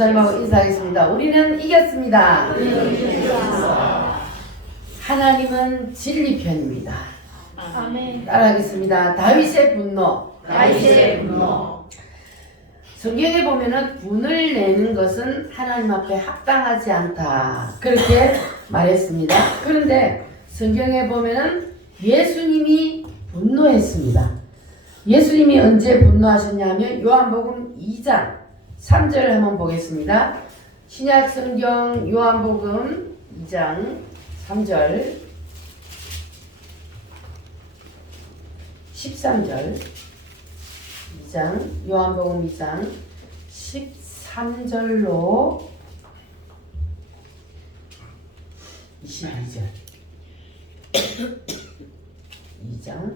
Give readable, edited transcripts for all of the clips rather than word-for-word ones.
목사님하고 인사하겠습니다. 우리는 이겼습니다. 하나님은 진리 편입니다. 아멘. 따라하겠습니다. 다윗의 분노. 다윗의 분노. 성경에 보면은 분을 내는 것은 하나님 앞에 합당하지 않다. 그렇게 말했습니다. 그런데 성경에 보면은 예수님이 분노했습니다. 예수님이 언제 분노하셨냐면 요한복음 2장 3절 한번 보겠습니다. 신약 성경 요한복음 2장 3절 13절 2장 요한복음 2장 13절로 22절 2장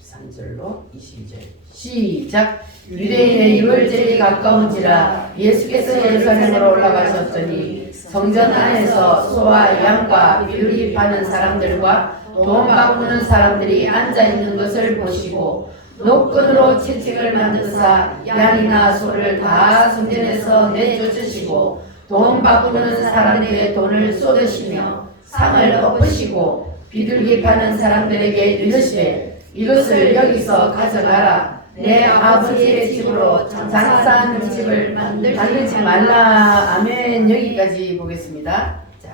13절로 22절 시작. 유대인의 유월절이 가까운지라 예수께서 예루살렘으로 올라가셨더니 성전 안에서 소와 양과 비둘기 파는 사람들과 돈 바꾸는 사람들이 앉아있는 것을 보시고 노끈으로 채찍을 만드사 양이나 소를 다 성전에서 내쫓으시고 돈 바꾸는 사람들의 돈을 쏟으시며 상을 엎으시고 비둘기 파는 사람들에게 이르시되 이것을 여기서 가져가라. 내 아버지의 집으로 장사하는 집을 만들지 말라. 아멘. 여기까지 보겠습니다. 자,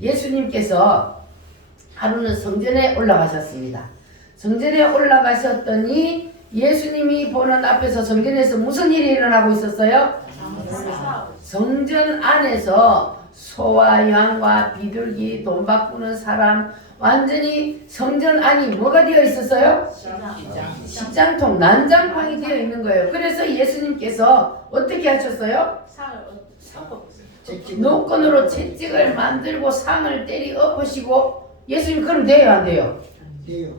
예수님께서 하루는 성전에 올라가셨습니다. 성전에 올라가셨더니 예수님이 보는 앞에서 성전에서 무슨 일이 일어나고 있었어요? 성전 안에서 소와 양과 비둘기, 돈 바꾸는 사람, 완전히 성전 안이 뭐가 되어 있었어요? 시장통, 난장판이 되어 있는 거예요. 그래서 예수님께서 어떻게 하셨어요? 노끈으로 채찍을 만들고 상을 때리 엎으시고. 예수님 그럼 돼요, 안 돼요? 돼요.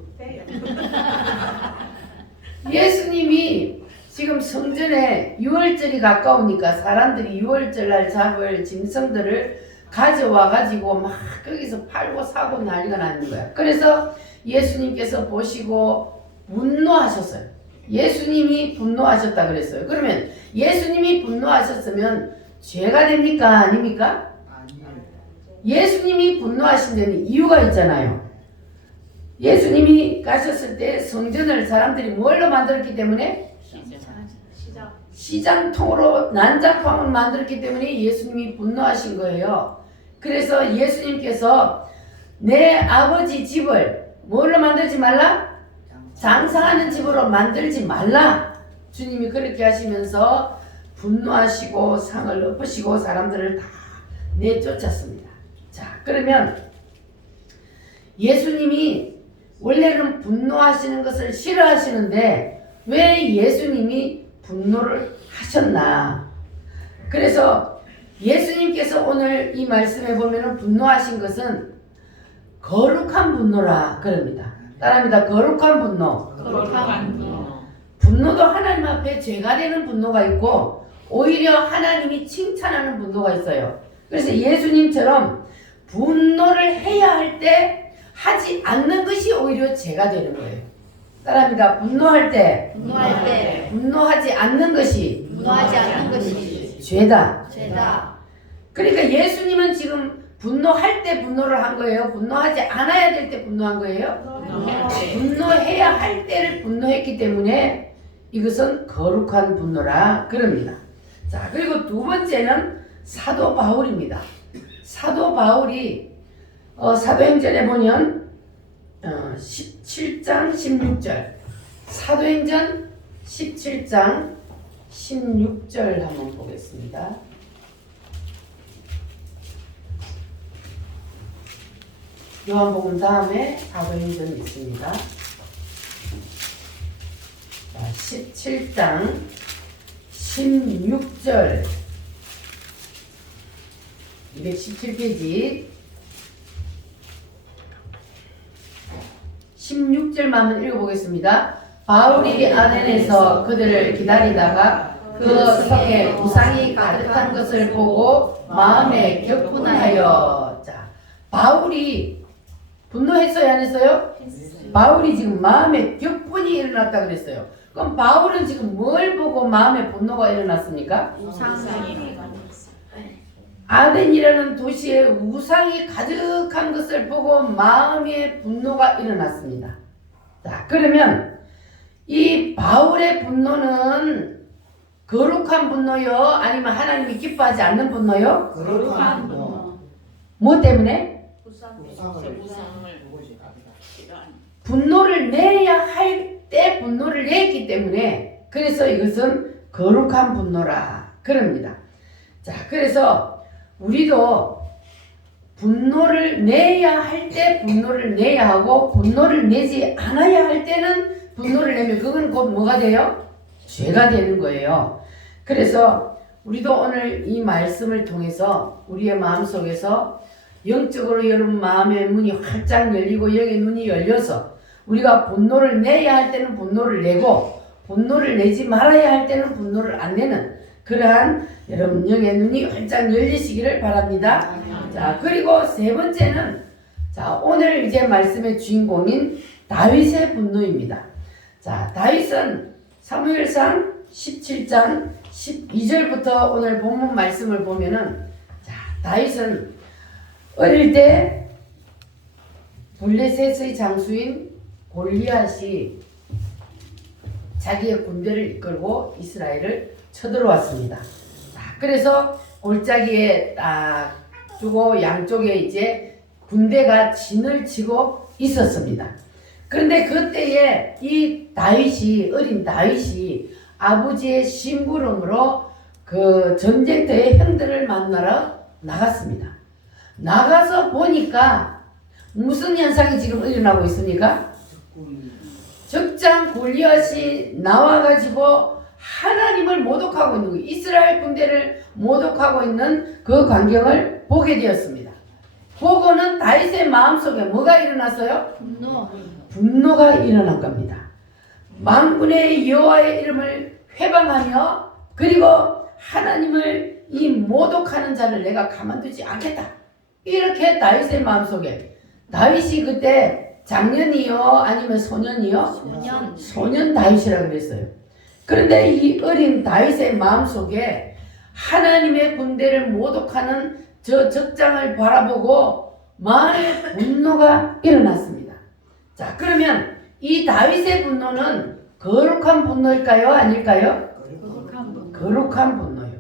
예수님이 지금 성전에 유월절이 가까우니까 사람들이 유월절 날 잡을 짐승들을 가져와 가지고 막 거기서 팔고 사고 난리가 나는 거야. 그래서 예수님께서 보시고 분노하셨어요. 예수님이 분노하셨다 그랬어요. 그러면 예수님이 분노하셨으면 죄가 됩니까? 아닙니까? 예수님이 분노하신 데는 이유가 있잖아요. 예수님이 가셨을 때 성전을 사람들이 뭘로 만들었기 때문에? 시장통으로 난장판을 만들었기 때문에 예수님이 분노하신 거예요. 그래서 예수님께서 내 아버지 집을 뭘로 만들지 말라? 장사하는 집으로 만들지 말라. 주님이 그렇게 하시면서 분노하시고 상을 엎으시고 사람들을 다 내쫓았습니다. 자, 그러면 예수님이 원래는 분노하시는 것을 싫어하시는데 왜 예수님이 분노를 하셨나? 그래서 예수님께서 오늘 이 말씀에 보면은 분노하신 것은 거룩한 분노라 그럽니다. 따라합니다. 거룩한 분노. 분노도 하나님 앞에 죄가 되는 분노가 있고 오히려 하나님이 칭찬하는 분노가 있어요. 그래서 예수님처럼 분노를 해야 할 때 하지 않는 것이 오히려 죄가 되는 거예요. 따라합니다. 분노할 때 분노하지 않는 것이 죄다. 그러니까 예수님은 지금 분노할 때 분노를 한 거예요? 분노하지 않아야 될 때 분노한 거예요? 분노해야 할 때를 분노했기 때문에 이것은 거룩한 분노라 그럽니다. 자, 그리고 두 번째는 사도 바울입니다. 사도 바울이 사도행전에 보면 17장 16절 사도행전 17장 16절 한번 보겠습니다. 요한복음 다음에 사도행전이 있습니다. 17장 16절 217페이지 16절만 한번 읽어보겠습니다. 바울이 아덴에서 그들을 기다리다가 그 성에 우상이 가득한 것을 보고 마음에 격분하여. 자, 바울이 분노했어요, 안 했어요? 바울이 지금 마음에 격분이 일어났다 그랬어요. 그럼 바울은 지금 뭘 보고 마음에 분노가 일어났습니까? 우상이 아덴이라는 도시에 우상이 가득한 것을 보고 마음에 분노가 일어났습니다. 자, 그러면 이 바울의 분노는 거룩한 분노요? 아니면 하나님이 기뻐하지 않는 분노요? 거룩한 분노. 뭐 때문에? 우상을 분노를 내야 할 때 분노를 냈기 때문에 그래서 이것은 거룩한 분노라 그럽니다. 자, 그래서 우리도 분노를 내야 할 때 분노를 내야 하고 분노를 내지 않아야 할 때는 분노를 내면 그건 곧 뭐가 돼요? 죄가 되는 거예요. 그래서 우리도 오늘 이 말씀을 통해서 우리의 마음속에서 영적으로 여러분 마음의 문이 활짝 열리고 영의 눈이 열려서 우리가 분노를 내야 할 때는 분노를 내고 분노를 내지 말아야 할 때는 분노를 안 내는 그러한 여러분 영의 눈이 활짝 열리시기를 바랍니다. 자, 그리고 세 번째는 자, 오늘 이제 말씀의 주인공인 다윗의 분노입니다. 자, 다윗은 사무엘상 17장 12절부터 오늘 본문 말씀을 보면은 자, 다윗은 어릴 때 블레셋의 장수인 골리앗이 자기의 군대를 이끌고 이스라엘을 쳐들어왔습니다. 자, 그래서 골짜기에 딱 두고 양쪽에 이제 군대가 진을 치고 있었습니다. 그런데 그때에 이 다윗이 어린 다윗이 아버지의 심부름으로 그 전쟁터의 형들을 만나러 나갔습니다. 나가서 보니까 무슨 현상이 지금 일어나고 있습니까? 적장 골리앗이 나와가지고 하나님을 모독하고 있는 거예요. 이스라엘 군대를 모독하고 있는 그 광경을 보게 되었습니다. 보고는 다윗의 마음속에 뭐가 일어났어요? 분노가 일어난 겁니다. 만군의 여호와의 이름을 회방하며 그리고 하나님을 이 모독하는 자를 내가 가만두지 않겠다. 이렇게 다윗의 마음속에 다윗이 그때 장년이요 아니면 소년이요? 소년 다윗이라고 그랬어요. 그런데 이 어린 다윗의 마음속에 하나님의 군대를 모독하는 저 적장을 바라보고 마음의 분노가 일어났습니다. 자, 그러면 이 다윗의 분노는 거룩한 분노일까요? 아닐까요? 거룩한 분노요.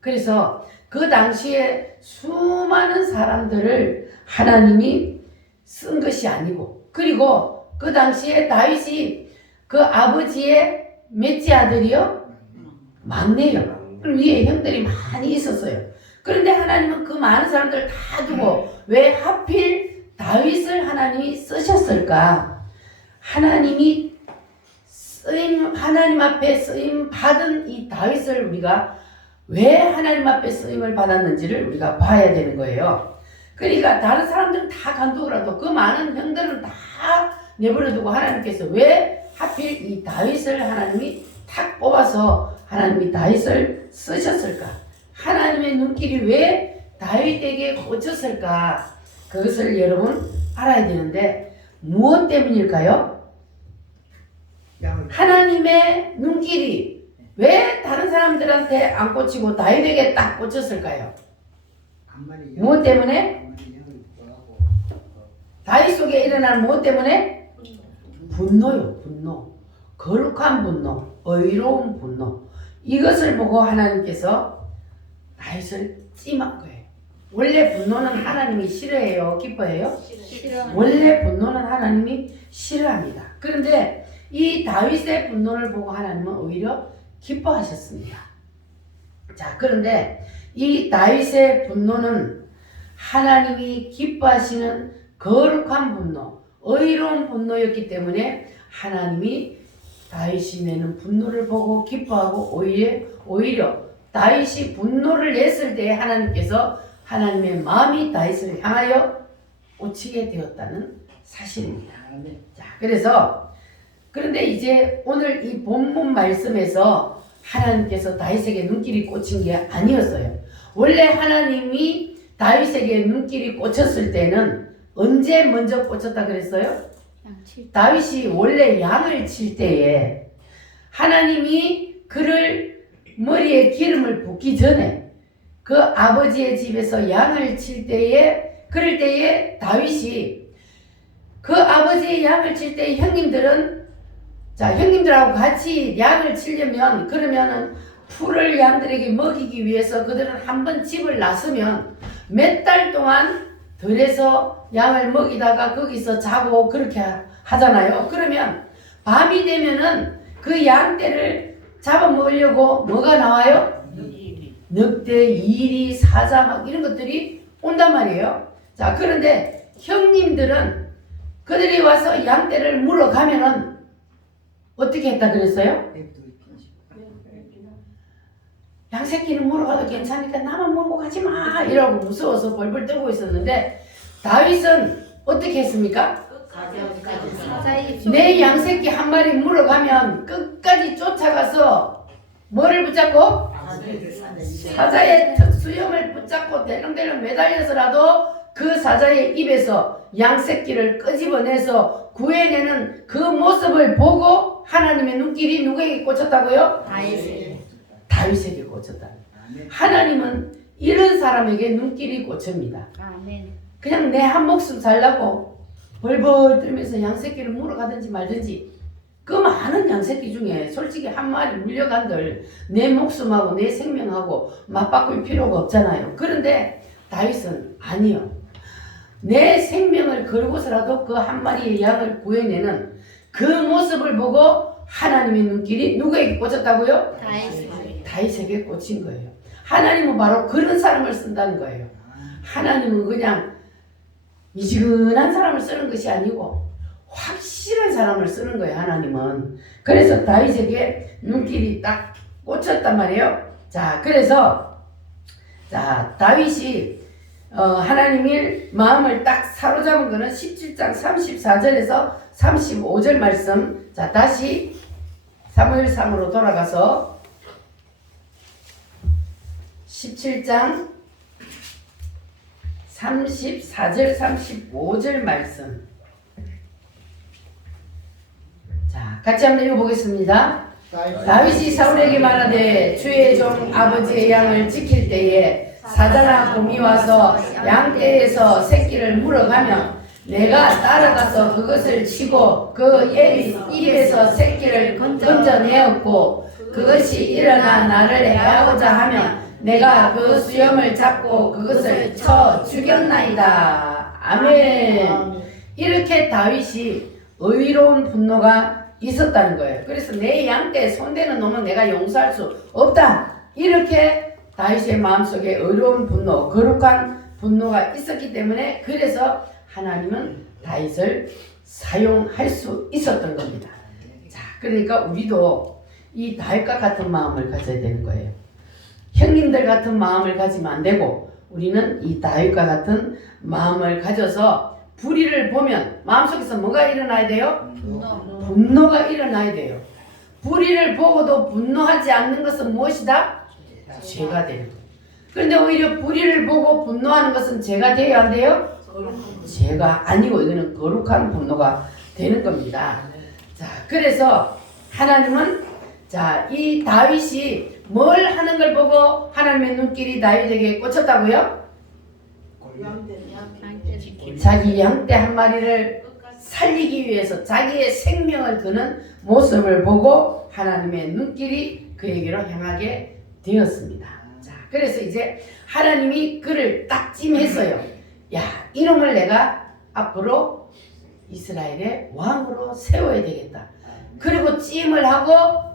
그래서 그 당시에 수많은 사람들을 하나님이 쓴 것이 아니고 그리고 그 당시에 다윗이 그 아버지의 몇째 아들이요? 막내요. 위에 형들이 많이 있었어요. 그런데 하나님은 그 많은 사람들을 다 두고 왜 하필 다윗을 하나님이 쓰셨을까? 하나님 앞에 쓰임 받은 이 다윗을 우리가 왜 하나님 앞에 쓰임을 받았는지를 우리가 봐야 되는 거예요. 그러니까 다른 사람들은 다 간두더라도 그 많은 형들은 다 내버려두고 하나님께서 왜 하필 이 다윗을 하나님이 탁 뽑아서 하나님이 다윗을 쓰셨을까? 하나님의 눈길이 왜 다윗에게 꽂혔을까? 그것을 여러분 알아야 되는데 무엇 때문일까요? 하나님의 눈길이 왜 다른 사람들한테 안 꽂히고 다윗에게 딱 꽂혔을까요? 무엇 때문에? 다윗 속에 일어난 무엇 때문에? 분노요, 분노. 거룩한 분노, 의로운 분노. 이것을 보고 하나님께서 다윗을 찜한 거예요. 원래 분노는 하나님이 싫어해요? 기뻐해요? 원래 분노는 하나님이 싫어합니다. 그런데 이 다윗의 분노를 보고 하나님은 오히려 기뻐하셨습니다. 자, 그런데 이 다윗의 분노는 하나님이 기뻐하시는 거룩한 분노, 의로운 분노였기 때문에 하나님이 다윗이 내는 분노를 보고 기뻐하고 오히려 다윗이 분노를 냈을 때 하나님께서 하나님의 마음이 다윗을 향하여 꽂히게 되었다는 사실입니다. 자, 그런데 이제 오늘 이 본문 말씀에서 하나님께서 다윗에게 눈길이 꽂힌 게 아니었어요. 원래 하나님이 다윗에게 눈길이 꽂혔을 때는 언제 먼저 꽂혔다 그랬어요? 다윗이 원래 양을 칠 때에 하나님이 그를 머리에 기름을 붓기 전에 그 아버지의 집에서 양을 칠 때에 그럴 때에 다윗이 그 아버지의 양을 칠 때 형님들은 형님들하고 같이 양을 치려면 그러면은 풀을 양들에게 먹이기 위해서 그들은 한번 집을 나서면 몇 달 동안 들에서 양을 먹이다가 거기서 자고 그렇게 하잖아요. 그러면 밤이 되면은 그 양떼를 잡아먹으려고 뭐가 나와요? 늑대, 이리, 사자 막 이런 것들이 온단 말이에요. 자, 그런데 형님들은 그들이 와서 양떼를 물어가면은 어떻게 했다 그랬어요? 양새끼는 물어가도 괜찮으니까 나만 물고 가지 마 이러고 무서워서 벌벌 떨고 있었는데 다윗은 어떻게 했습니까? 내 양새끼 한 마리 물어가면 끝까지 쫓아가서 뭐를 붙잡고? 사자의 수염을 붙잡고 델렁델렁 매달려서라도 그 사자의 입에서 양새끼를 끄집어내서 구해내는 그 모습을 보고 하나님의 눈길이 누구에게 꽂혔다고요? 다윗에게 꽂혔다. 하나님은 이런 사람에게 눈길이 꽂힙니다. 그냥 내 한 목숨 살라고 벌벌 떨면서 양새끼를 물어가든지 말든지 그 많은 양새끼 중에 솔직히 한 마리 물려간들 내 목숨하고 내 생명하고 맞바꿀 필요가 없잖아요. 그런데 다윗은 아니요. 내 생명을 걸고서라도 그 한 마리의 양을 구해내는 그 모습을 보고 하나님의 눈길이 누구에게 꽂혔다고요? 다윗에게 꽂힌 거예요. 하나님은 바로 그런 사람을 쓴다는 거예요. 하나님은 그냥 미지근한 사람을 쓰는 것이 아니고 확실한 사람을 쓰는 거예요. 하나님은. 그래서 다윗에게 눈길이 딱 꽂혔단 말이에요. 자, 그래서 다윗이 하나님의 마음을 딱 사로잡은 거는 17장 34절에서 35절 말씀. 자, 다시 사무엘상으로 돌아가서 17장 34절 35절 말씀. 자, 같이 한번 읽어보겠습니다. 다윗이 사울에게 말하되 주의 종 아버지의 양을 지킬 때에 사자나 곰이 와서 양떼에서 새끼를 물어가면 내가 따라가서 그것을 치고 그 입에서 새끼를 건져내었고 그것이 일어나 나를 해하고자 하면 내가 그 수염을 잡고 그것을 쳐 죽였나이다. 아멘. 이렇게 다윗이 의로운 분노가 있었다는 거예요. 그래서 내 양떼에 손대는 놈은 내가 용서할 수 없다. 이렇게 다윗의 마음속에 의로운 분노, 거룩한 분노가 있었기 때문에 그래서 하나님은 다윗을 사용할 수 있었던 겁니다. 자, 그러니까 우리도 이 다윗과 같은 마음을 가져야 되는 거예요. 형님들 같은 마음을 가지면 안 되고 우리는 이 다윗과 같은 마음을 가져서 불의를 보면 마음속에서 뭐가 일어나야 돼요? 분노가 일어나야 돼요. 불의를 보고도 분노하지 않는 것은 무엇이다? 죄가 되는 거예요. 그런데 오히려 불의를 보고 분노하는 것은 죄가 돼야 안 돼요? 죄가 아니고 이거는 거룩한 분노가 되는 겁니다. 자, 그래서 하나님은 이 다윗이 뭘 하는 걸 보고 하나님의 눈길이 다윗에게 꽂혔다고요? 자기 양떼 한 마리를 살리기 위해서 자기의 생명을 드는 모습을 보고 하나님의 눈길이 그에게로 향하게 되었습니다. 자, 그래서 이제 하나님이 그를 딱 찜했어요. 야, 이놈을 내가 앞으로 이스라엘의 왕으로 세워야 되겠다. 그리고 찜을 하고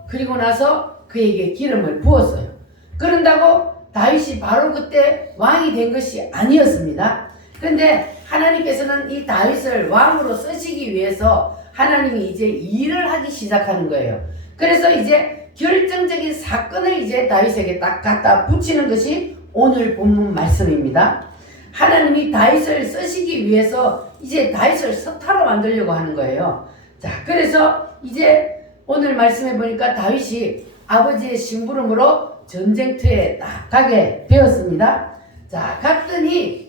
그리고 나서 그에게 기름을 부었어요. 그런다고 다윗이 바로 그때 왕이 된 것이 아니었습니다. 그런데 하나님께서는 이 다윗을 왕으로 쓰시기 위해서 하나님이 이제 일을 하기 시작하는 거예요. 그래서 이제 결정적인 사건을 이제 다윗에게 딱 갖다 붙이는 것이 오늘 본문 말씀입니다. 하나님이 다윗을 쓰시기 위해서 이제 다윗을 스타로 만들려고 하는 거예요. 자, 그래서 이제 오늘 말씀해 보니까 다윗이 아버지의 심부름으로 전쟁터에 딱 가게 되었습니다. 자, 갔더니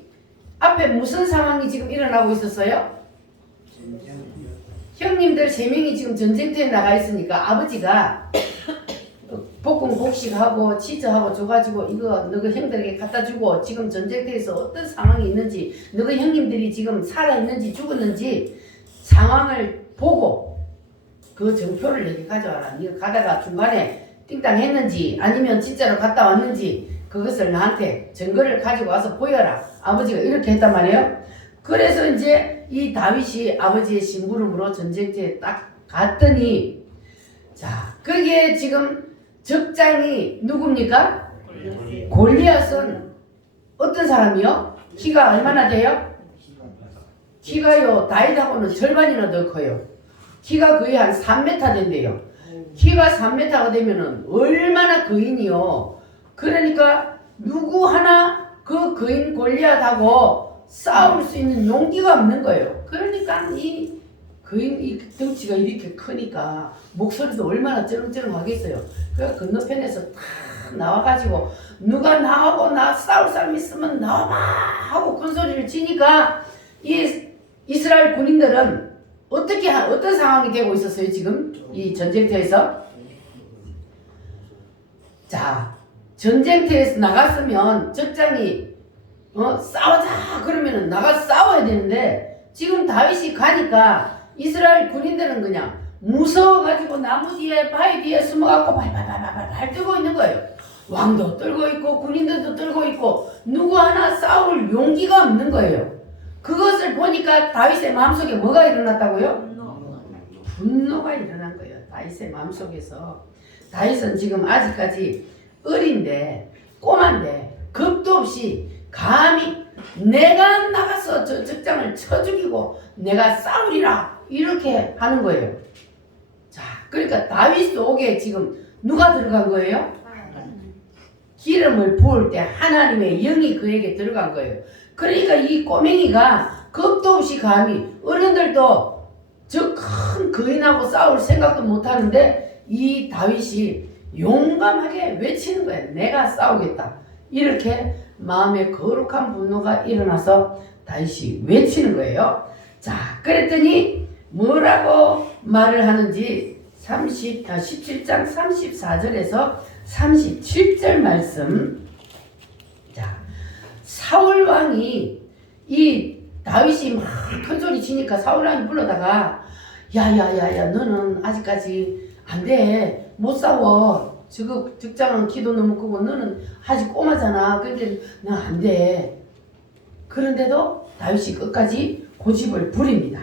앞에 무슨 상황이 지금 일어나고 있었어요? 형님들 3명이 지금 전쟁터에 나가 있으니까 아버지가 볶음 곡식하고 치즈하고 줘가지고 이거 너희 형들에게 갖다 주고 지금 전쟁터에서 어떤 상황이 있는지 너희 형님들이 지금 살아있는지 죽었는지 상황을 보고 그 정표를 여기 가져와라. 네가 가다가 중간에 띵땅 했는지 아니면 진짜로 갔다 왔는지 그것을 나한테 증거를 가지고 와서 보여라. 아버지가 이렇게 했단 말이에요. 그래서 이제 이 다윗이 아버지의 심부름으로 전쟁터에 딱 갔더니 자 거기에 지금 적장이 누굽니까? 골리앗은 어떤 사람이요? 키가 얼마나 돼요? 키가요 다윗하고는 절반이나 더 커요. 키가 거의 한 3m 된대요. 키가 3m가 되면은 얼마나 거인이요. 그러니까 누구 하나 그 거인 골리앗하고 싸울 수 있는 용기가 없는 거예요. 그러니까 이 거인 이 덩치가 이렇게 크니까 목소리도 얼마나 쩌렁쩌렁 하겠어요. 그래서 건너편에서 탁 나와가지고 누가 나하고 나 싸울 사람 있으면 나와봐 하고 큰 소리를 치니까 이 이스라엘 군인들은 어떤 상황이 되고 있었어요 지금 이 전쟁터에서? 자 전쟁터에서 나갔으면 적장이 싸우자 그러면은 나가 싸워야 되는데 지금 다윗이 가니까 이스라엘 군인들은 그냥 무서워가지고 나무 뒤에 바위 뒤에 숨어갖고 발발발발 떨고 있는 거예요. 왕도 떨고 있고 군인들도 떨고 있고 누구 하나 싸울 용기가 없는 거예요. 그것을 보니까 다윗의 마음속에 뭐가 일어났다고요? 분노가 일어난 거예요. 다윗의 마음속에서. 다윗은 지금 아직까지 어린데 꼬만데 겁도 없이 감히 내가 나가서 저 적장을 쳐 죽이고 내가 싸우리라 이렇게 하는 거예요. 자, 그러니까 다윗 속에 지금 누가 들어간 거예요? 기름을 부을 때 하나님의 영이 그에게 들어간 거예요. 그러니까 이 꼬맹이가 겁도 없이 감히 어른들도 저 큰 거인하고 싸울 생각도 못 하는데 이 다윗이 용감하게 외치는 거예요. 내가 싸우겠다. 이렇게 마음에 거룩한 분노가 일어나서 다윗이 외치는 거예요. 자, 그랬더니 뭐라고 말을 하는지 17장 34절에서 37절 말씀. 자, 사울 왕이 이 다윗이 막 큰 소리 치니까 사울 왕이 불러다가 야야야야 너는 아직까지 안 돼. 못 싸워. 저거 적장은 키도 너무 크고 너는 아직 꼬마잖아. 근데 나 안 돼. 그런데도 다윗이 끝까지 고집을 부립니다.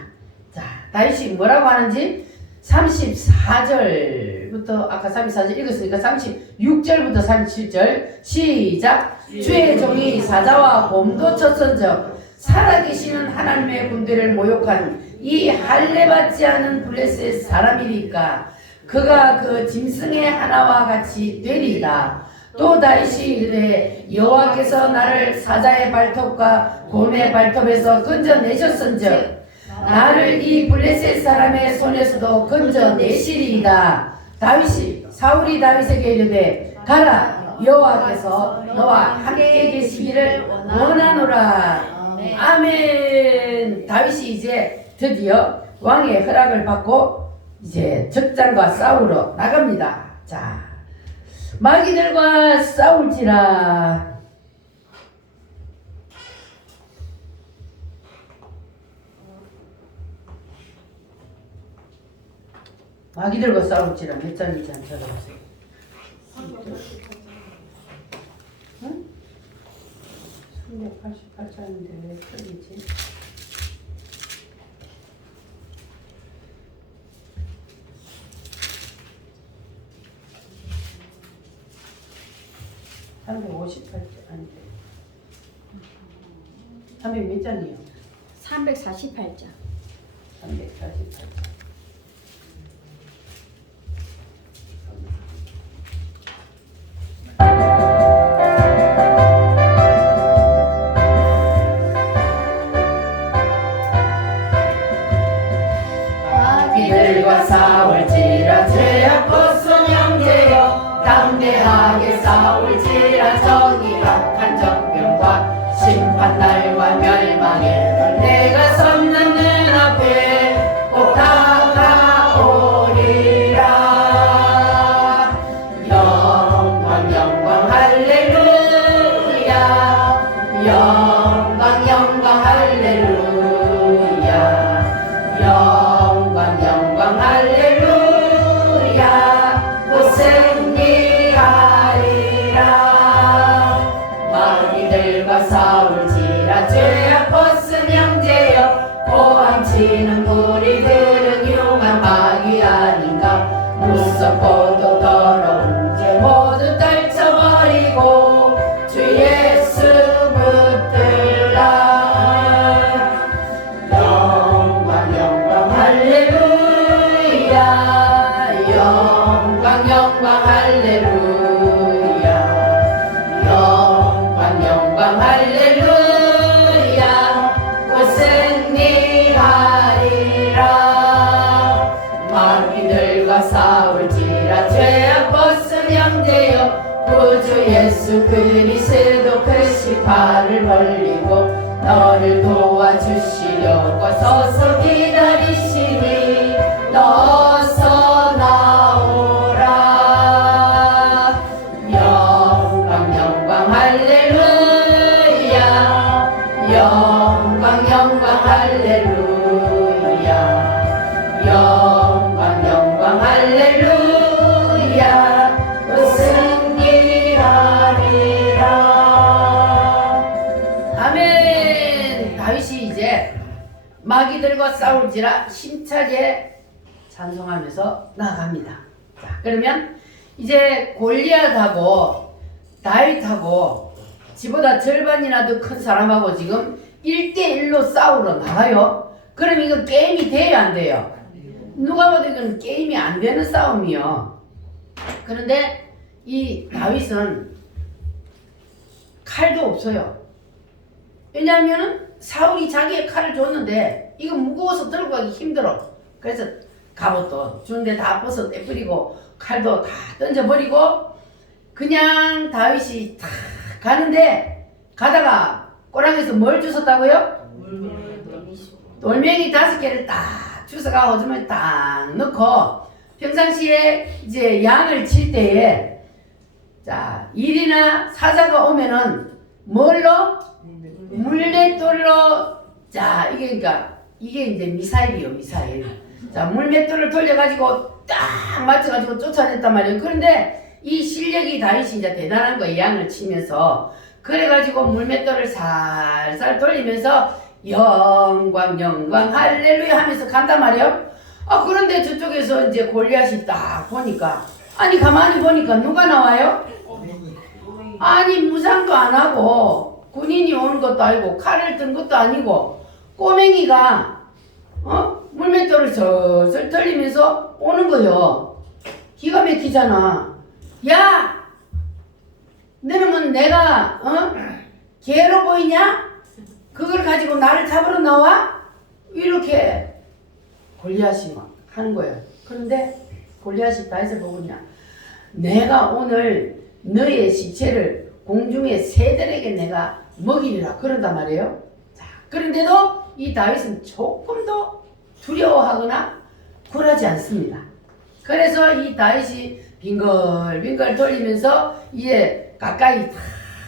자, 다윗이 뭐라고 하는지 34절부터 아까 34절 읽었으니까 36절부터 37절 시작. 주의 종이 사자와 곰도 쳤은즉 살아계시는 하나님의 군대를 모욕한 이 할례받지 않은 블레셋 사람이니까 그가 그 짐승의 하나와 같이 되리이다. 또 다윗이 이르되 여호와께서 나를 사자의 발톱과 곰의 발톱에서 건져내셨은즉 나를 이 블레셋 사람의 손에서도 건져내시리이다. 다윗이 사울이 다윗에게 이르되 가라 여호와께서 너와 함께 계시기를 원하노라. 아멘. 다윗이 이제 드디어 왕의 허락을 받고 이제 적장과 싸우러 나갑니다. 자, 마귀들과 싸울지라. 마귀들과 싸울지라 몇 장인지 안 찾아보세요. 응? 388장인데 왜 틀리지? 아닌데 300 몇 장이요? 348장. 348장. 마귀들과 싸울지라 죄악 벗은 형제여 담대하게 싸울지라 정의가 한 정병과 심판날과 멸망에 내가 섰는 눈앞에 꼭 다 마시는 무리들은 흉한 마귀 아닌가. 무섭고도 더러운 죄 모두 떨쳐버리고 주 예수 붙들라. 영광 영광 할렐루야. 영광 영광 할렐루야. 영광 영광 할렐루야. 곧 승리하리라. 마귀들과 싸울지라 죄악 벗은 형제여. 구주 예수 그리스도 그 시파를 벌리고 너를 도와주시려고 서서 기다리시니 어서 나오라. 영광 영광 할렐루야. 영광 영광 할렐루야. 영광 영광 할렐루야. 승리하리라. 아멘. 다윗이 이제 마귀들과 싸울지라 힘차게 찬송하면서 나아갑니다. 자, 그러면 이제 골리앗하고 다윗하고 지보다 절반이나 더 큰 사람하고 지금 1대1로 싸우러 나가요. 그럼 이거 게임이 돼요, 안 돼요? 누가 봐도 이건 게임이 안 되는 싸움이요. 그런데 이 다윗은 칼도 없어요. 왜냐하면 사울이 자기의 칼을 줬는데 이거 무거워서 들고 가기 힘들어. 그래서 갑옷도 주는데 다 벗어 떼버리고 칼도 다 던져버리고 그냥 다윗이 탁 가는데 가다가 꼬랑에서 뭘 주웠다고요? 돌멩이 5개를 딱 주워가 오줌을 딱 넣고 평상시에 이제 양을 칠 때에 자 일이나 사자가 오면은 뭘로? 물맷돌로. 자 이게 그러니까 이게 이제 미사일이요, 미사일. 자 물맷돌을 돌려가지고 딱 맞춰가지고 쫓아냈단 말이에요. 그런데 이 실력이 다윗이 이제 대단한 거예요. 양을 치면서. 그래가지고 물맷돌을 살살 돌리면서 영광 영광 할렐루야 하면서 간단 말이에요. 그런데 저쪽에서 이제 골리앗이 딱 보니까 아니 가만히 보니까 누가 나와요? 아니 무장도 안 하고 군인이 오는 것도 아니고 칼을 든 것도 아니고 꼬맹이가 물맷돌을 슬슬 돌리면서 오는 거요. 기가 막히잖아. 야! 너는 뭐 내가 개로 보이냐? 그걸 가지고 나를 잡으러 나와? 이렇게 골리앗이 막 하는 거예요. 그런데 골리앗이 다윗을 보고 그냥 내가 오늘 너의 시체를 공중의 새들에게 내가 먹이리라 그런단 말이에요. 자, 그런데도 이 다윗은 조금도 두려워하거나 굴하지 않습니다. 그래서 이 다윗이 빙글빙글 돌리면서 이제 가까이 탁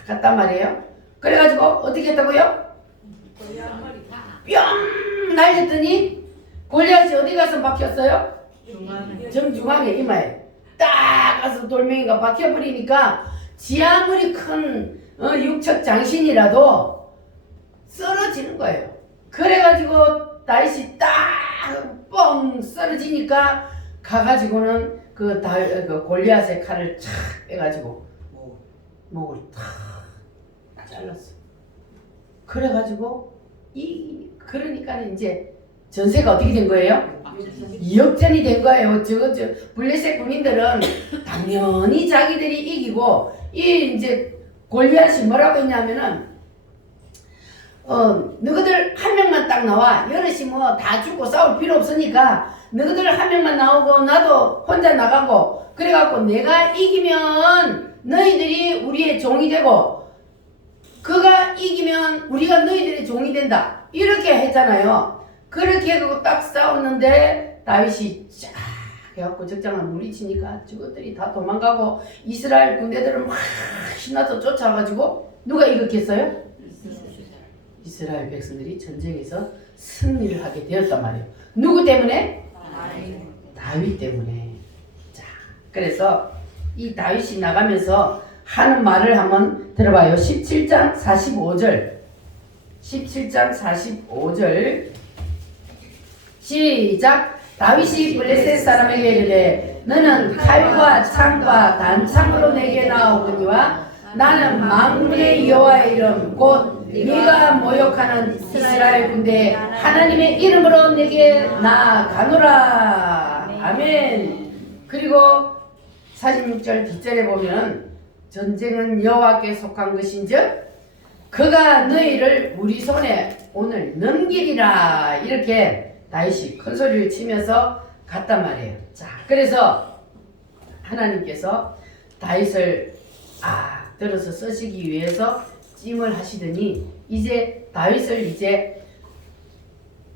갔단 말이에요. 그래가지고 어떻게 했다고요? 뿅 날렸더니 골리앗이 어디 가서 박혔어요? 정중앙에 이마에 딱 가서 돌멩이가 박혀버리니까 지 아무리 큰 육척 장신이라도 쓰러지는 거예요. 그래가지고 다윗이 딱 뻥 쓰러지니까 가가지고는 그 골리앗의 칼을 착 빼가지고 목을 탁 잘랐어. 그래가지고 그러니까 이제 전세가 어떻게 된 거예요? 역전이 된 거예요. 저 블레셋 군인들은 당연히 자기들이 이기고 이 이제 골리앗이 뭐라고 했냐면은 너희들 한 명만 딱 나와. 여럿이 뭐 다 죽고 싸울 필요 없으니까 너희들 한 명만 나오고 나도 혼자 나가고 그래갖고 내가 이기면 너희들이 우리의 종이 되고 그가 이기면 우리가 너희들의 종이 된다. 이렇게 했잖아요. 그렇게 해갖고 딱 싸웠는데 다윗이 쫙 해갖고 적장을 물리치니까 저것들이 다 도망가고 이스라엘 군대들은 막 신나서 쫓아가지고 누가 이겼겠어요? 이스라엘 백성들이 전쟁에서 승리를 하게 되었단 말이에요. 누구 때문에? 다윗 때문에. 자, 그래서 이 다윗이 나가면서 하는 말을 한번 들어봐요. 17장 45절. 17장 45절. 시작. 다윗이 블레셋 사람에게 이르되 너는 칼과 창과 단창으로 내게 나오거니와 나는 만군의 여호와의 이름 곧 네가 모욕하는 이스라엘 군대 하나님의 이름으로 내게 나아가노라. 아멘. 그리고 46절 뒷절에 보면 전쟁은 여호와께 속한 것인즉 그가 너희를 우리 손에 오늘 넘기리라. 이렇게 다윗이 큰 소리를 치면서 갔단 말이에요. 자, 그래서 하나님께서 다윗을 들어서 쓰시기 위해서 찜을 하시더니 이제 다윗을 이제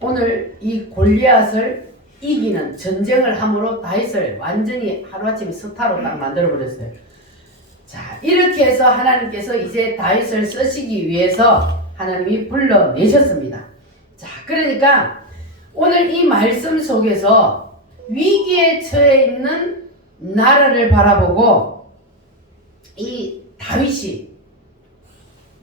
오늘 이 골리앗을 이기는 전쟁을 함으로 다윗을 완전히 하루아침에 스타로 딱 만들어 버렸어요. 자, 이렇게 해서 하나님께서 이제 다윗을 쓰시기 위해서 하나님이 불러내셨습니다. 자, 그러니까 오늘 이 말씀 속에서 위기에 처해 있는 나라를 바라보고 이 다윗이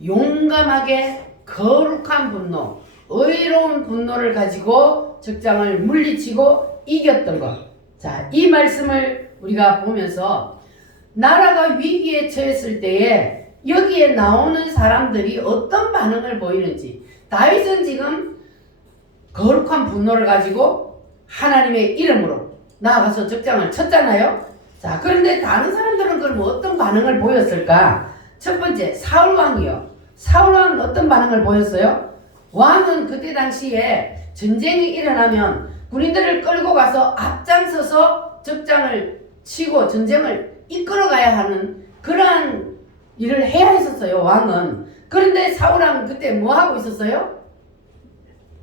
용감하게 거룩한 분노, 의로운 분노를 가지고 적장을 물리치고 이겼던 것. 자, 이 말씀을 우리가 보면서 나라가 위기에 처했을 때에 여기에 나오는 사람들이 어떤 반응을 보이는지, 다윗은 지금 거룩한 분노를 가지고 하나님의 이름으로 나아가서 적장을 쳤잖아요. 자, 그런데 다른 사람들은 그럼 어떤 반응을 보였을까? 첫 번째, 사울왕이요. 사울왕은 어떤 반응을 보였어요? 왕은 그때 당시에 전쟁이 일어나면 군인들을 끌고 가서 앞장서서 적장을 치고 전쟁을 이끌어가야 하는 그러한 일을 해야 했었어요, 왕은. 그런데 사울왕은 그때 뭐 하고 있었어요?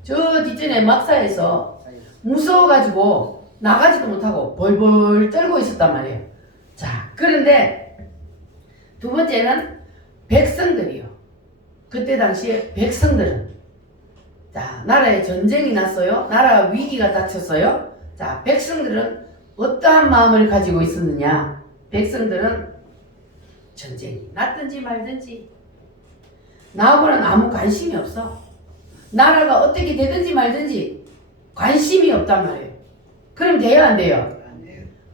저 뒷전에 막사에서 무서워가지고 나가지도 못하고 벌벌 떨고 있었단 말이에요. 자, 그런데 두 번째는 백성들이요. 그때 당시에 백성들은, 자, 나라에 전쟁이 났어요. 나라가 위기가 닥쳤어요. 자, 백성들은 어떠한 마음을 가지고 있었느냐? 백성들은 전쟁이 났든지 말든지 나하고는 아무 관심이 없어. 나라가 어떻게 되든지 말든지 관심이 없단 말이에요. 그럼 돼요, 안 돼요?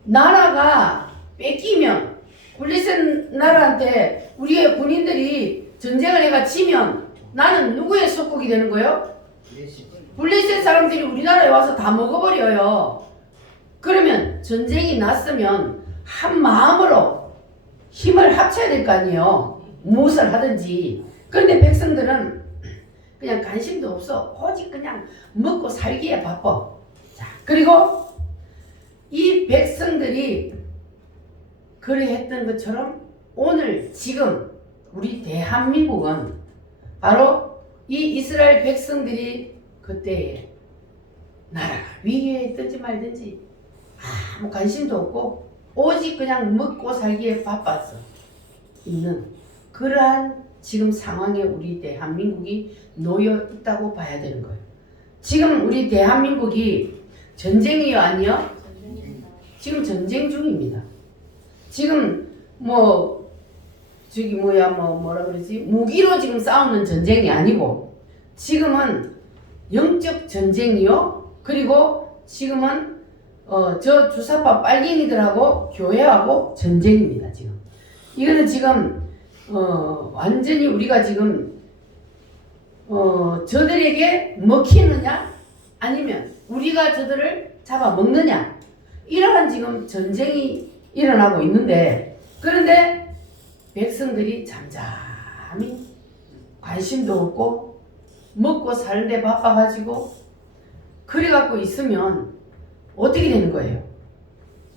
나라가 뺏기면 블레셋 나라한테 우리의 군인들이 전쟁을 해가 치면 나는 누구의 속국이 되는 거예요? 블레셋 사람들이 우리나라에 와서 다 먹어버려요. 그러면 전쟁이 났으면 한 마음으로 힘을 합쳐야 될 거 아니에요. 무엇을 하든지. 그런데 백성들은 그냥 관심도 없어. 오직 그냥 먹고 살기에 바빠. 자, 그리고 이 백성들이 그래 했던 것처럼 오늘 지금 우리 대한민국은 바로 이 이스라엘 백성들이 그때에 나라가 위기에 있든지 말든지 아무 관심도 없고 오직 그냥 먹고 살기에 바빴어 있는 그러한 지금 상황에 우리 대한민국이 놓여 있다고 봐야 되는 거예요. 지금 우리 대한민국이 전쟁이요, 아니요? 지금 전쟁 중입니다. 지금 뭐라 그러지? 무기로 지금 싸우는 전쟁이 아니고 지금은 영적 전쟁이요. 그리고 지금은 저 주사파 빨갱이들하고 교회하고 전쟁입니다. 지금 이거는 지금 완전히 우리가 지금 저들에게 먹히느냐 아니면 우리가 저들을 잡아먹느냐 이러한 지금 전쟁이 일어나고 있는데 그런데 백성들이 잠잠히 관심도 없고 먹고 살는데 바빠가지고 그래갖고 있으면 어떻게 되는 거예요?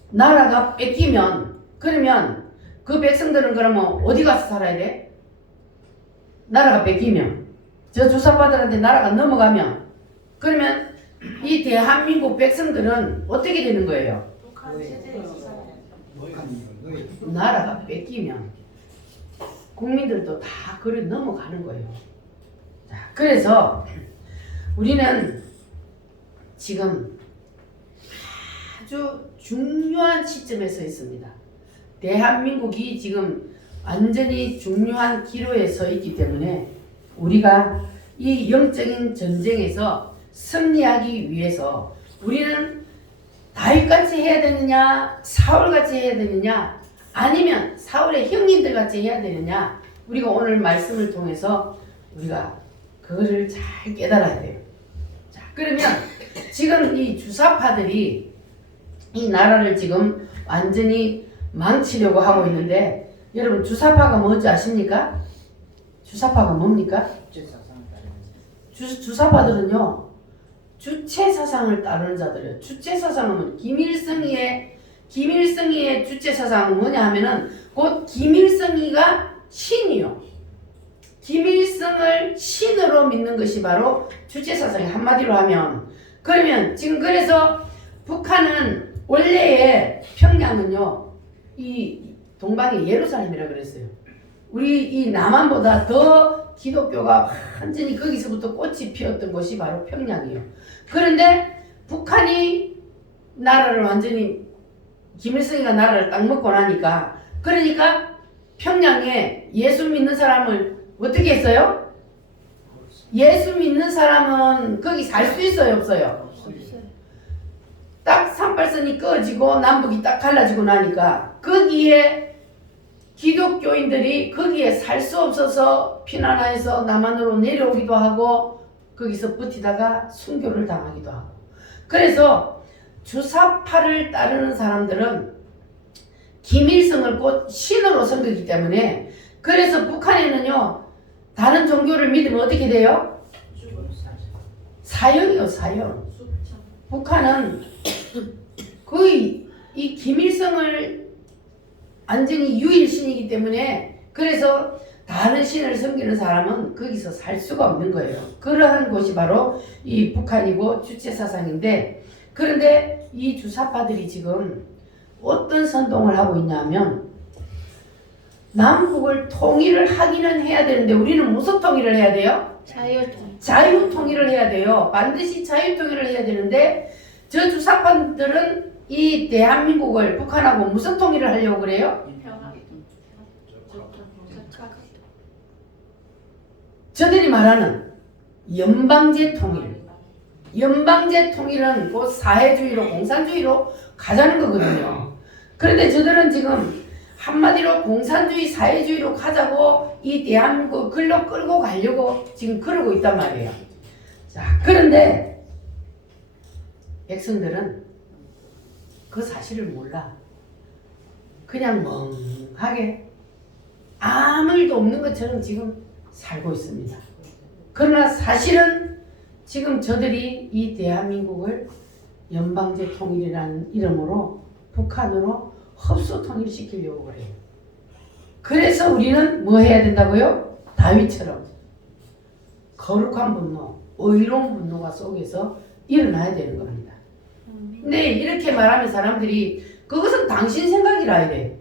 나라가 뺏기면 그러면 그 백성들은 그러면 어디 가서 살아야 돼? 나라가 뺏기면 저 주사파들한테 나라가 넘어가면 그러면 이 대한민국 백성들은 어떻게 되는 거예요? 나라가 뺏기면 국민들도 다 그래 넘어가는 거예요. 자, 그래서 우리는 지금 아주 중요한 시점에 서 있습니다. 대한민국이 지금 완전히 중요한 기로에 서 있기 때문에 우리가 이 영적인 전쟁에서 승리하기 위해서 우리는 다윗같이 해야 되느냐, 사울같이 해야 되느냐, 아니면 사울의 형님들 같이 해야 되느냐, 우리가 오늘 말씀을 통해서 우리가 그거를 잘 깨달아야 돼요. 자, 그러면 지금 이 주사파들이 이 나라를 지금 완전히 망치려고 하고 있는데, 여러분 주사파가 뭔지 아십니까? 주사파가 뭡니까? 주사파들은요, 주체 사상을 따르는 자들이에요. 주체 사상은 김일성이의 주체 사상은 뭐냐 하면은 곧 김일성이가 신이요. 김일성을 신으로 믿는 것이 바로 주체 사상이 한마디로 하면. 그러면 지금 그래서 북한은 원래의 평양은요, 이 동방의 예루살렘이라고 그랬어요. 우리 이 남한보다 더 기독교가 완전히 거기서부터 꽃이 피었던 곳이 바로 평양이에요. 그런데 북한이 나라를 완전히 김일성이가 나라를 딱 먹고 나니까, 그러니까 평양에 예수 믿는 사람을 어떻게 했어요? 예수 믿는 사람은 거기 살 수 있어요, 없어요? 딱 38선이 꺼지고 남북이 딱 갈라지고 나니까 거기에 기독교인들이 거기에 살 수 없어서 피난해서 남한으로 내려오기도 하고 거기서 버티다가 순교를 당하기도 하고. 그래서 주사파를 따르는 사람들은 김일성을 곧 신으로 섬기기 때문에, 그래서 북한에는요, 다른 종교를 믿으면 어떻게 돼요? 사형이요, 사형. 북한은 거의 이 김일성을 완전히 유일신이기 때문에, 그래서 다른 신을 섬기는 사람은 거기서 살 수가 없는 거예요. 그러한 곳이 바로 이 북한이고 주체 사상인데, 그런데 이 주사파들이 지금 어떤 선동을 하고 있냐면, 남북을 통일을 하기는 해야 되는데 우리는 무슨 통일을 해야 돼요? 자유 통일을 해야 돼요. 반드시 자유 통일을 해야 되는데, 저 주사파들은 이 대한민국을 북한하고 무슨 통일을 하려고 그래요? 저들이 말하는 연방제 통일. 연방제 통일은 곧 사회주의로 공산주의로 가자는 거거든요. 그런데 저들은 지금 한마디로 공산주의 사회주의로 가자고 이 대한민국을 글로 끌고 가려고 지금 그러고 있단 말이에요. 자, 그런데 백성들은 그 사실을 몰라. 그냥 멍하게 아무 일도 없는 것처럼 지금 살고 있습니다. 그러나 사실은 지금 저들이 이 대한민국을 연방제 통일이라는 이름으로 북한으로 흡수 통일시키려고 그래요. 그래서 우리는 뭐 해야 된다고요? 다윗처럼 거룩한 분노, 의로운 분노가 속에서 일어나야 되는 겁니다. 근데 이렇게 말하면 사람들이 그것은 당신 생각이라 해야.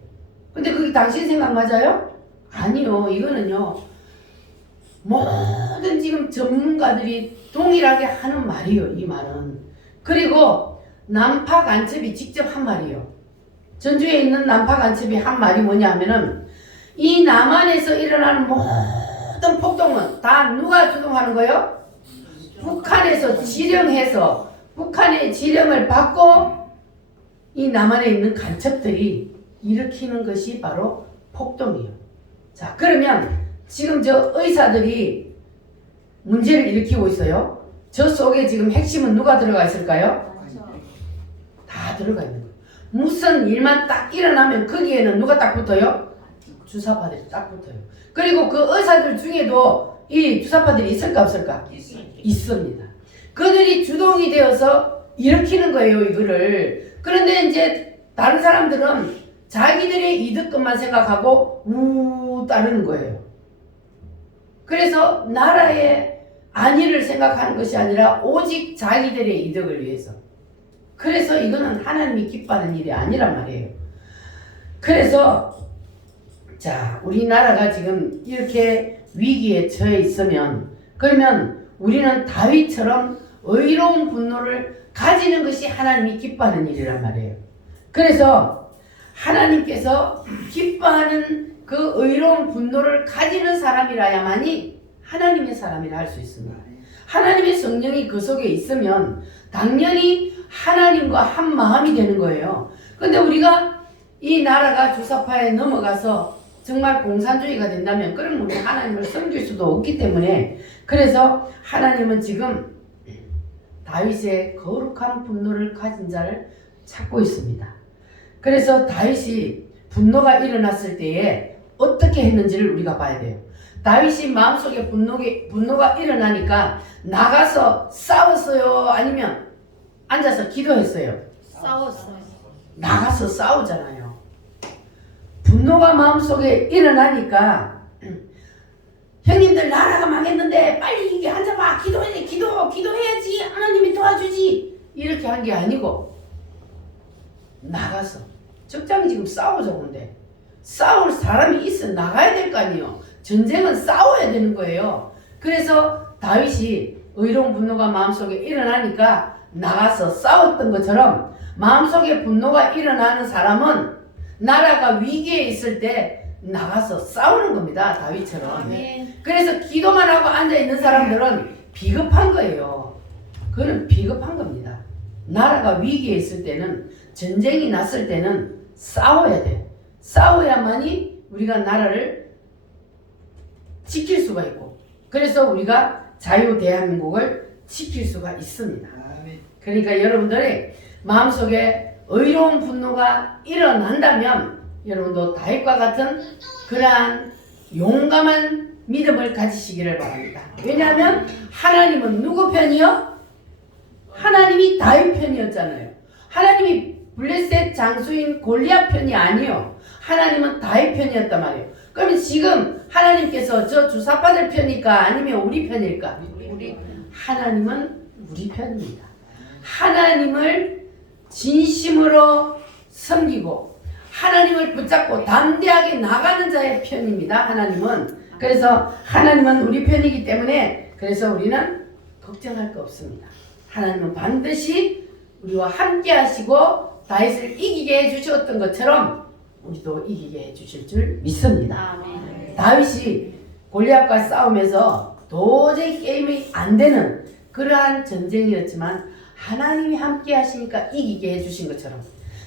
근데 그게 당신 생각 맞아요? 아니요. 이거는요, 모든 지금 전문가들이 동일하게 하는 말이에요. 이 말은. 그리고 난파 간첩이 직접 한 말이에요. 전주에 있는 난파 간첩이 한 말이 뭐냐면은, 이 남한에서 일어나는 모든 폭동은 다 누가 주동하는 거예요? 북한에서 지령해서, 북한의 지령을 받고 이 남한에 있는 간첩들이 일으키는 것이 바로 폭동이에요. 자, 그러면 지금 저 의사들이 문제를 일으키고 있어요. 저 속에 지금 핵심은 누가 들어가 있을까요? 다 들어가 있는 거예요. 무슨 일만 딱 일어나면 거기에는 누가 딱 붙어요? 주사파들이 딱 붙어요. 그리고 그 의사들 중에도 이 주사파들이 있을까 없을까? 있습니다. 그들이 주동이 되어서 일으키는 거예요, 이거를. 그런데 이제 다른 사람들은 자기들의 이득것만 생각하고 따르는 거예요. 그래서 나라의 안위를 생각하는 것이 아니라 오직 자기들의 이득을 위해서. 그래서 이거는 하나님이 기뻐하는 일이 아니란 말이에요. 그래서 자, 우리나라가 지금 이렇게 위기에 처해 있으면, 그러면 우리는 다윗처럼 의로운 분노를 가지는 것이 하나님이 기뻐하는 일이란 말이에요. 그래서 하나님께서 기뻐하는 그 의로운 분노를 가지는 사람이라야만이 하나님의 사람이라 할 수 있습니다. 하나님의 성령이 그 속에 있으면 당연히 하나님과 한 마음이 되는 거예요. 근데 우리가 이 나라가 주사파에 넘어가서 정말 공산주의가 된다면 그러면 우리 하나님을 섬길 수도 없기 때문에 그래서 하나님은 지금 다윗의 거룩한 분노를 가진 자를 찾고 있습니다. 그래서 다윗이 분노가 일어났을 때에 어떻게 했는지를 우리가 봐야 돼요. 다윗이 마음속에 분노가 일어나니까 나가서 싸웠어요? 아니면 앉아서 기도했어요? 싸웠어요. 나가서 싸우잖아요. 분노가 마음속에 일어나니까 형님들 나라가 망했는데 빨리 이게 앉아봐. 기도해야지. 하나님이 도와주지. 이렇게 한 게 아니고 나가서 적장이 지금 싸우자고 하는데 싸울 사람이 있어 나가야 될 거 아니에요. 전쟁은 싸워야 되는 거예요. 그래서 다윗이 의로운 분노가 마음속에 일어나니까 나가서 싸웠던 것처럼 마음속에 분노가 일어나는 사람은 나라가 위기에 있을 때 나가서 싸우는 겁니다. 다윗처럼. 그래서 기도만 하고 앉아있는 사람들은 비겁한 거예요. 그거는 비겁한 겁니다. 나라가 위기에 있을 때는 전쟁이 났을 때는 싸워야 돼요. 싸워야만이 우리가 나라를 지킬 수가 있고 그래서 우리가 자유 대한민국을 지킬 수가 있습니다. 그러니까 여러분들의 마음속에 의로운 분노가 일어난다면 여러분도 다윗과 같은 그러한 용감한 믿음을 가지시기를 바랍니다. 왜냐하면 하나님은 누구 편이요? 하나님이 다윗 편이었잖아요. 하나님이 블레셋 장수인 골리앗 편이 아니요. 하나님은 다윗 편이었단 말이에요. 그러면 지금 하나님께서 저 주사파들 편일까 아니면 우리 편일까? 하나님은 우리 편입니다. 하나님을 진심으로 섬기고 하나님을 붙잡고 담대하게 나가는 자의 편입니다. 하나님은. 그래서 하나님은 우리 편이기 때문에 그래서 우리는 걱정할 거 없습니다. 하나님은 반드시 우리와 함께 하시고 다윗을 이기게 해주셨던 것처럼 우리도 이기게 해주실 줄 믿습니다. 다윗이 골리앗과 싸우면서 도저히 게임이 안 되는 그러한 전쟁이었지만 하나님이 함께 하시니까 이기게 해주신 것처럼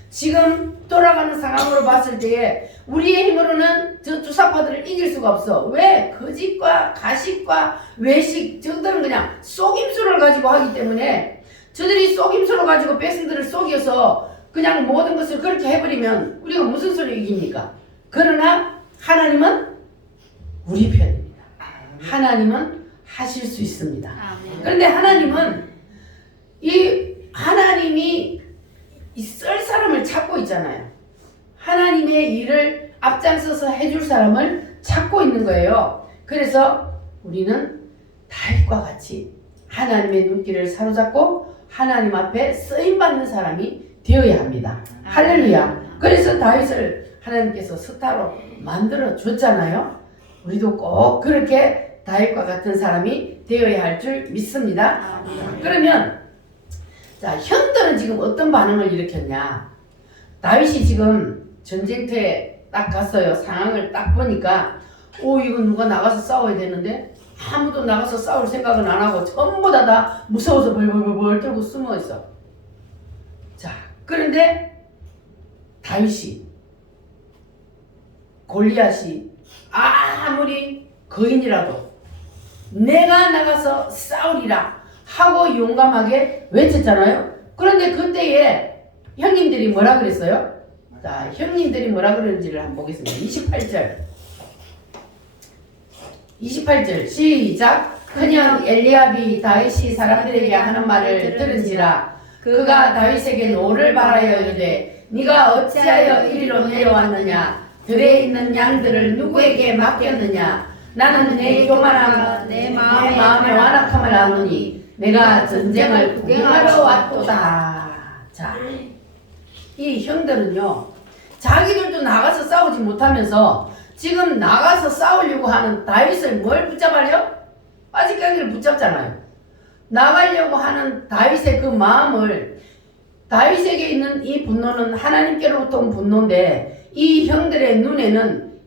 지금 돌아가는 상황으로 봤을 때에 우리의 힘으로는 저 주사파들을 이길 수가 없어. 왜? 거짓과 가식과 외식 저들은 그냥 속임수를 가지고 하기 때문에 저들이 속임수를 가지고 백성들을 속여서 그냥 모든 것을 그렇게 해버리면 우리가 무슨 소리 이깁니까? 그러나 하나님은 우리 편입니다. 하나님은 하실 수 있습니다. 그런데 하나님은 하나님이 쓸 사람을 찾고 있잖아요. 하나님의 일을 앞장서서 해줄 사람을 찾고 있는 거예요. 그래서 우리는 다윗과 같이 하나님의 눈길을 사로잡고 하나님 앞에 쓰임받는 사람이 되어야 합니다. 할렐루야. 그래서 다윗을 하나님께서 스타로 만들어 줬잖아요. 우리도 꼭 그렇게 다윗과 같은 사람이 되어야 할 줄 믿습니다. 그러면 자, 형들은 지금 어떤 반응을 일으켰냐? 다윗이 지금 전쟁터에 딱 갔어요. 상황을 딱 보니까 이거 누가 나가서 싸워야 되는데 아무도 나가서 싸울 생각은 안 하고 전부 다 무서워서 벌벌벌 떨고 숨어 있어. 자, 그런데 다윗이 골리앗이 아무리 거인이라도 내가 나가서 싸우리라 하고 용감하게 외쳤잖아요. 그런데 그때에 형님들이 뭐라 그랬어요? 자, 형님들이 뭐라 그랬는지를 한번 보겠습니다. 28절 시작. 그냥 엘리압이 다윗이 사람들에게 하는 말을 들은지라 그가 다윗에게 노를 바라여 이르되 네가 어찌하여 이리로 내려왔느냐? 들에 있는 양들을 누구에게 맡겼느냐? 나는 내 교만함 내 마음의 완악함을 아노니 내가 전쟁을 구경하러 왔도다. 자, 이 형들은요 자기들도 나가서 싸우지 못하면서 지금 나가서 싸우려고 하는 다윗을 뭘 붙잡아요? 빠지까기를 붙잡잖아요. 나가려고 하는 다윗의 그 마음을 다윗에게 있는 이 분노는 하나님께로부터 온 분노인데 이 형들의 눈에는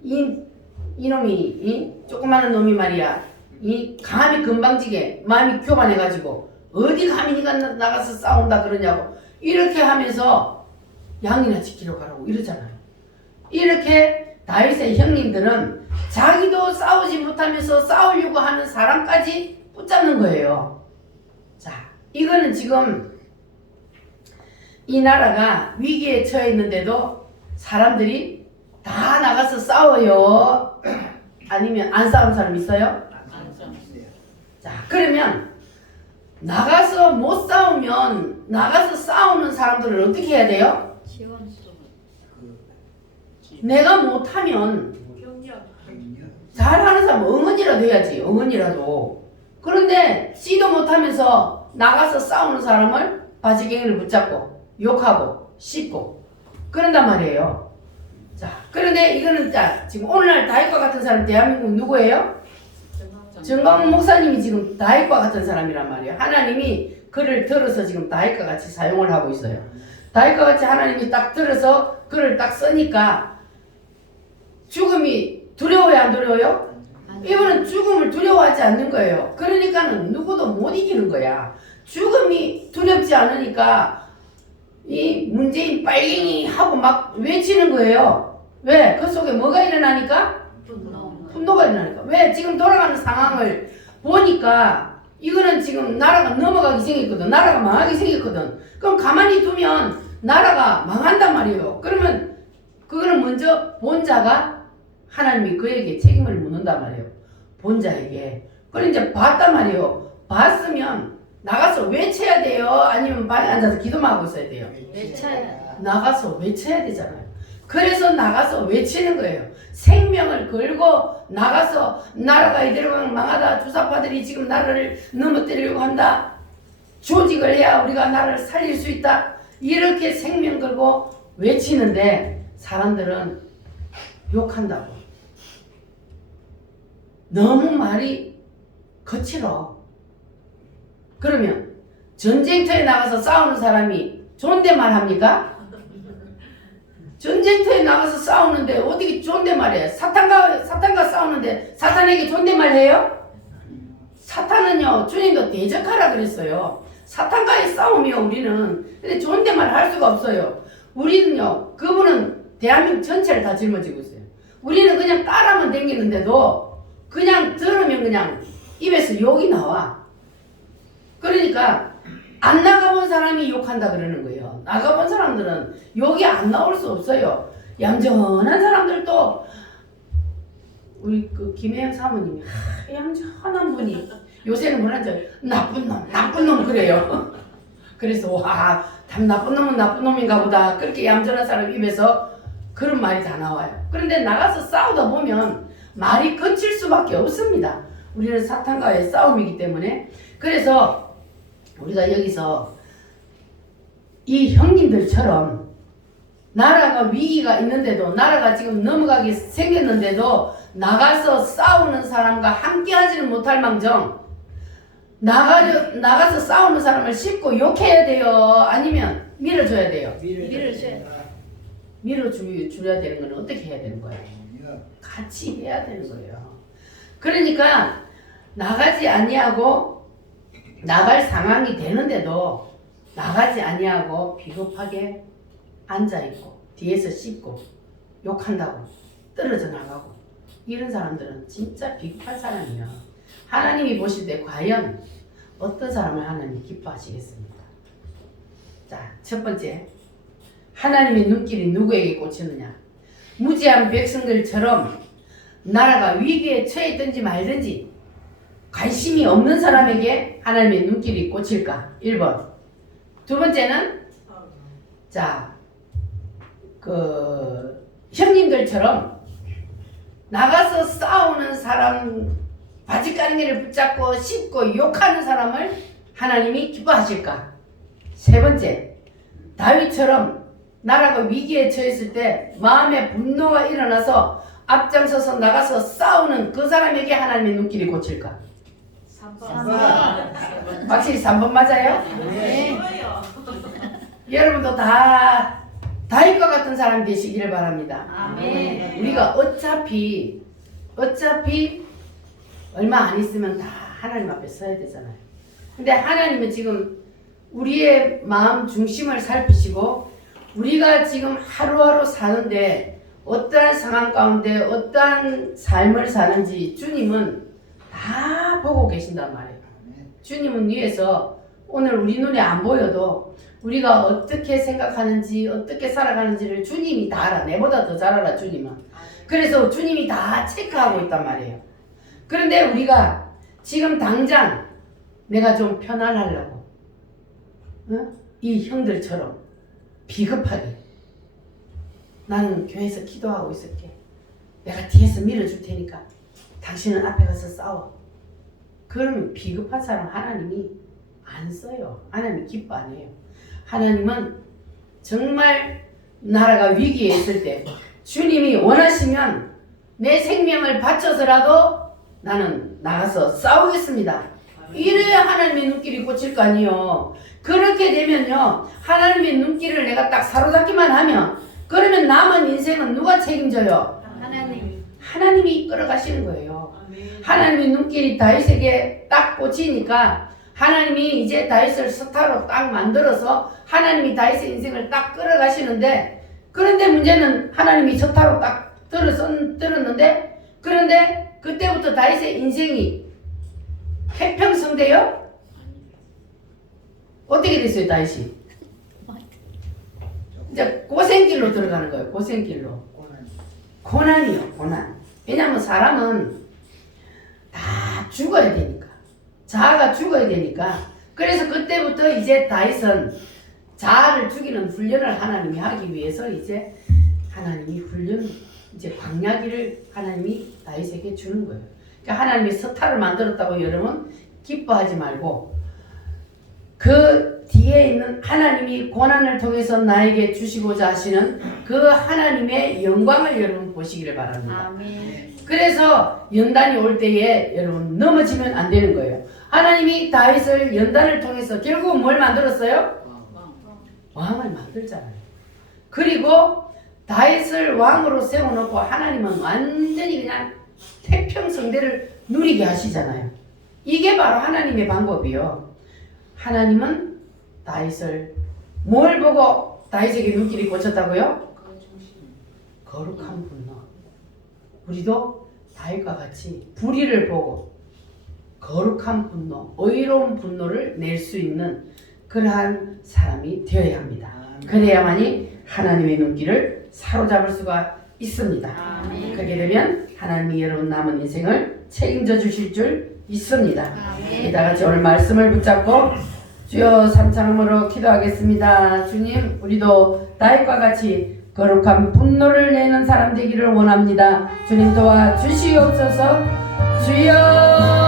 이놈이 조그마한 놈이 말이야 이 감히 건방지게 마음이 교만해가지고 어디 감히 네가 나가서 싸운다 그러냐고 이렇게 하면서 양이나 지키러 가라고 이러잖아요. 이렇게 다윗의 형님들은 자기도 싸우지 못하면서 싸우려고 하는 사람까지 붙잡는 거예요. 자, 이거는 지금 이 나라가 위기에 처해 있는데도 사람들이 다 나가서 싸워요? 아니면 안 싸우는 사람 있어요? 자, 그러면 나가서 못 싸우면 나가서 싸우는 사람들을 어떻게 해야 돼요? 내가 못하면 잘하는 사람은 응원이라도 해야지. 응원이라도. 그런데 지도 못하면서 나가서 싸우는 사람을 바지갱이를 붙잡고 욕하고 씹고 그런단 말이에요. 자, 그런데 이거는 자, 지금 오늘날 다윗과 같은 사람 대한민국 누구예요? 정광훈 목사님이 지금 다윗과 같은 사람이란 말이에요. 하나님이 그를 들어서 지금 다윗과 같이 사용을 하고 있어요. 다윗과 같이 하나님이 딱 들어서 그를 딱 쓰니까 죽음이 두려워요, 안 두려워요? 이분은 죽음을 두려워하지 않는 거예요. 그러니까는 누구도 못 이기는 거야. 죽음이 두렵지 않으니까 이 문재인 빨갱이 하고 막 외치는 거예요. 왜? 그 속에 뭐가 일어나니까? 분노가 일어나니까. 왜? 지금 돌아가는 상황을 보니까 이거는 지금 나라가 넘어가기 생겼거든. 나라가 망하기 생겼거든. 그럼 가만히 두면 나라가 망한단 말이에요. 그러면 그거는 먼저 본자가 하나님이 그에게 책임을 묻는단 말이에요. 본자에게. 그래 이제 봤단 말이에요. 봤으면 나가서 외쳐야 돼요? 아니면 방에 앉아서 기도만 하고 있어야 돼요? 외쳐야. 나가서 외쳐야 되잖아요. 그래서 나가서 외치는 거예요. 생명을 걸고 나가서 나라가 이대로 망하다. 주사파들이 지금 나라를 넘어뜨리려고 한다. 조직을 해야 우리가 나라를 살릴 수 있다. 이렇게 생명 걸고 외치는데 사람들은 욕한다고. 너무 말이 거칠어. 그러면 전쟁터에 나가서 싸우는 사람이 존댓말 합니까? 전쟁터에 나가서 싸우는데 어떻게 존댓말해? 사탄과 싸우는데 사탄에게 존댓말 해요? 사탄은요, 주님도 대적하라 그랬어요. 사탄과의 싸움이요, 우리는. 근데 존댓말 할 수가 없어요. 우리는요, 그분은 대한민국 전체를 다 짊어지고 있어요. 우리는 그냥 따라만 다니는데도 그냥 들으면 그냥 입에서 욕이 나와. 그러니까 안 나가본 사람이 욕한다 그러는 거예요. 나가본 사람들은 욕이 안 나올 수 없어요. 얌전한 사람들도 우리 그 김혜영 사모님이 얌전한 분이 요새는 뭐라 하죠? 나쁜 놈 그래요. 그래서 와, 참 나쁜 놈은 나쁜 놈인가 보다. 그렇게 얌전한 사람 입에서 그런 말이 다 나와요. 그런데 나가서 싸우다 보면 말이 거칠 수밖에 없습니다. 우리는 사탄과의 싸움이기 때문에. 그래서 우리가 여기서 이 형님들처럼 나라가 위기가 있는데도 나라가 지금 넘어가게 생겼는데도 나가서 싸우는 사람과 함께 하지는 못할 망정 나가서 싸우는 사람을 씹고 욕해야 돼요? 아니면 밀어줘야 돼요? 밀어줘야 되는 건 어떻게 해야 되는 거예요? 같이 해야 되는 거예요. 그러니까 나가지 아니하고 나갈 상황이 되는데도 나가지 아니하고 비겁하게 앉아있고 뒤에서 씹고 욕한다고 떨어져 나가고 이런 사람들은 진짜 비겁한 사람이에요. 하나님이 보실 때 과연 어떤 사람을 하나님이 기뻐하시겠습니까? 자, 첫 번째, 하나님의 눈길이 누구에게 꽂히느냐? 무지한 백성들처럼 나라가 위기에 처했든지 말든지 관심이 없는 사람에게 하나님의 눈길이 꽂힐까? 1번. 두 번째는 자, 형님들처럼 나가서 싸우는 사람 바지가랑이를 붙잡고 씹고 욕하는 사람을 하나님이 기뻐하실까? 세 번째, 다윗처럼 나라가 위기에 처했을 때 마음에 분노가 일어나서 앞장서서 나가서 싸우는 그 사람에게 하나님의 눈길이 꽂힐까? 3번. 확실히 3번 맞아요? 네. 여러분도 다 다윗과 같은 사람 되시기를 바랍니다. 아멘. 우리가 어차피 얼마 안 있으면 다 하나님 앞에 서야 되잖아요. 근데 하나님은 지금 우리의 마음 중심을 살피시고 우리가 지금 하루하루 사는데 어떠한 상황 가운데 어떠한 삶을 사는지 주님은 다 보고 계신단 말이에요. 주님은 위에서 오늘 우리 눈에 안 보여도 우리가 어떻게 생각하는지 어떻게 살아가는지를 주님이 다 알아. 내보다 더 잘 알아 주님은. 그래서 주님이 다 체크하고 있단 말이에요. 그런데 우리가 지금 당장 내가 좀 편안하려고 이 형들처럼 비겁하게 나는 교회에서 기도하고 있을게. 내가 뒤에서 밀어줄 테니까 당신은 앞에 가서 싸워. 그러면 비겁한 사람 하나님이 안 써요. 하나님이 기뻐 안 해요. 하나님은 정말 나라가 위기에 있을 때 주님이 원하시면 내 생명을 바쳐서라도 나는 나가서 싸우겠습니다. 이래야 하나님의 눈길이 꽂힐 거 아니에요. 그렇게 되면요 하나님의 눈길을 내가 딱 사로잡기만 하면 그러면 남은 인생은 누가 책임져요? 하나님이 이끌어가시는 거예요. 하나님의 눈길이 다윗에게 딱 꽂히니까 하나님이 이제 다윗을 스타로 딱 만들어서 하나님이 다윗의 인생을 딱 끌어가시는데 그런데 문제는 하나님이 스타로 딱 들었는데 그런데 그때부터 다윗의 인생이 태평성대요? 어떻게 됐어요 다윗이? 이제 고생길로 들어가는 거예요. 고생길로. 고난이요. 고난. 왜냐하면 사람은 다 죽어야 되니까. 자아가 죽어야 되니까. 그래서 그때부터 이제 다윗은 자아를 죽이는 훈련을 하나님이 하기 위해서 이제 하나님이 훈련, 이제 광야기를 하나님이 다윗에게 주는 거예요. 그러니까 하나님이 스타를 만들었다고 여러분 기뻐하지 말고 그 뒤에 있는 하나님이 고난을 통해서 나에게 주시고자 하시는 그 하나님의 영광을 여러분 보시기를 바랍니다. 아멘. 그래서 연단이 올 때에 여러분 넘어지면 안 되는 거예요. 하나님이 다윗을 연단을 통해서 결국 뭘 만들었어요? 왕을 만들잖아요. 그리고 다윗을 왕으로 세워놓고 하나님은 완전히 그냥 태평성대를 누리게 하시잖아요. 이게 바로 하나님의 방법이요. 하나님은 다윗을 뭘 보고 다윗에게 눈길이 꽂혔다고요? 거룩한 분노. 우리도 다윗과 같이 불의를 보고 거룩한 분노, 의로운 분노를 낼 수 있는 그러한 사람이 되어야 합니다. 그래야만이 하나님의 눈길을 사로잡을 수가 있습니다. 아멘. 그렇게 되면 하나님이 여러분 남은 인생을 책임져 주실 줄 믿습니다. 아멘. 다 같이 오늘 말씀을 붙잡고 주여 삼창으로 기도하겠습니다. 주님, 우리도 다윗과 같이 거룩한 분노를 내는 사람 되기를 원합니다. 주님 도와 주시옵소서. 주여.